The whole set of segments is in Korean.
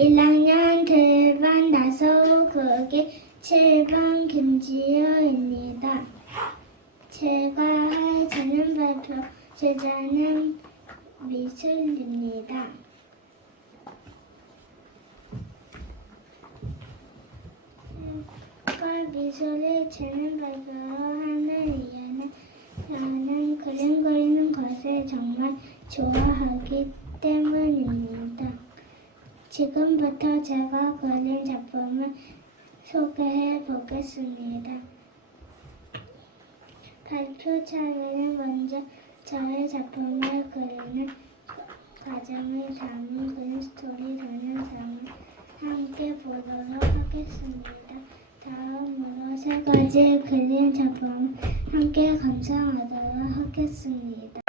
안녕하세요. 저는 1학년 들반 나서국의 7번 김지효입니다. 제가 할 재능 발표 주제는 미술입니다. 과 미술의 재능 발표를 하는 이유는 저는 그림 그리는 것을 정말 좋아하기 때문입니다. 지금부터 제가 그린 작품을 소개해 보겠습니다. 발표 차례는 먼저 저의 작품을 그리는 과정을 담은 그린 스토리 동영상을 함께 보도록 하겠습니다. 다음으로 세 가지 그린 작품을 함께 감상하도록 하겠습니다.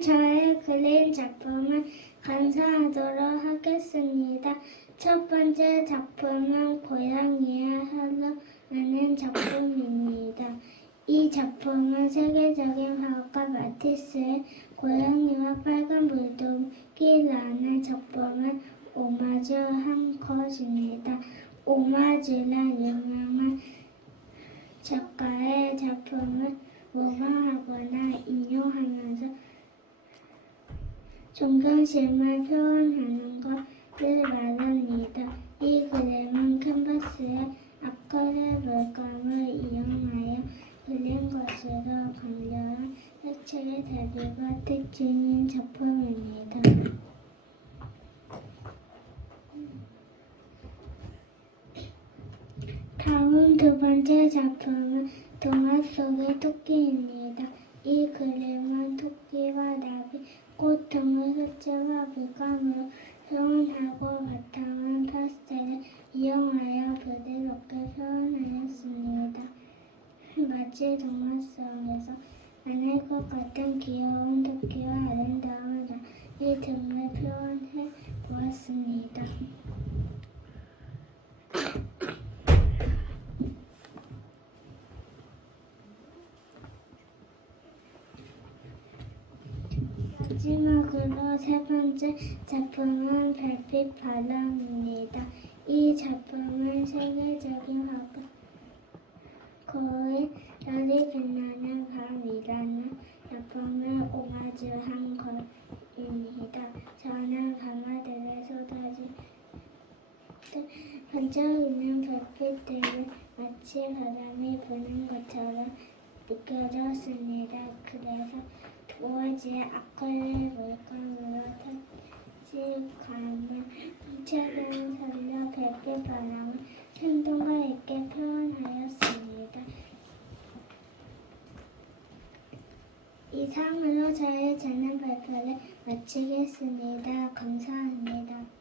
저의 그린 작품을 감상하도록 하겠습니다. 첫 번째 작품은 고양이의 하루라는 작품입니다. 이 작품은 세계적인 화가 마티스의 고양이와 빨간 물동기라는 작품을 오마주한 것입니다. 오마주란 유명한 작가의 작품을 모방하거나 인용하면서 존경심을 표현하는 것을 말합니다. 이 그림은 캔버스에 아크릴 물감을 이용하여 그린 것으로 강렬한 색채의 대비가 특징인 작품입니다. 다음 두 번째 작품은 동화 속의 토끼입니다. 이 그림은 토끼와 나비, 꽃 등의 색채와 물감으로 표현하고 바탕은 파스텔을 이용하여 부드럽게 표현하였습니다. 마치 동화 속에서 나날 것 같은 귀여운 토끼와 아름다운 나비 등을 표현해 보았습니다. 마지막으로 세 번째 작품은 별빛 바람입니다. 이 작품은 세계적인 화가 거의 별이 빛나는 밤이라는 작품을 오마주한 것입니다. 저는 밤하늘에 쏟아진 반짝이는 별빛들을 마치 바람이 부는 것처럼 느껴졌습니다. 그래서 도화지에 아크릴 물감으로 터치감을 최대한 살려 별빛 바람을 생동감 있게 표현하였습니다. 이상으로 저의 재능 발표를 마치겠습니다. 감사합니다.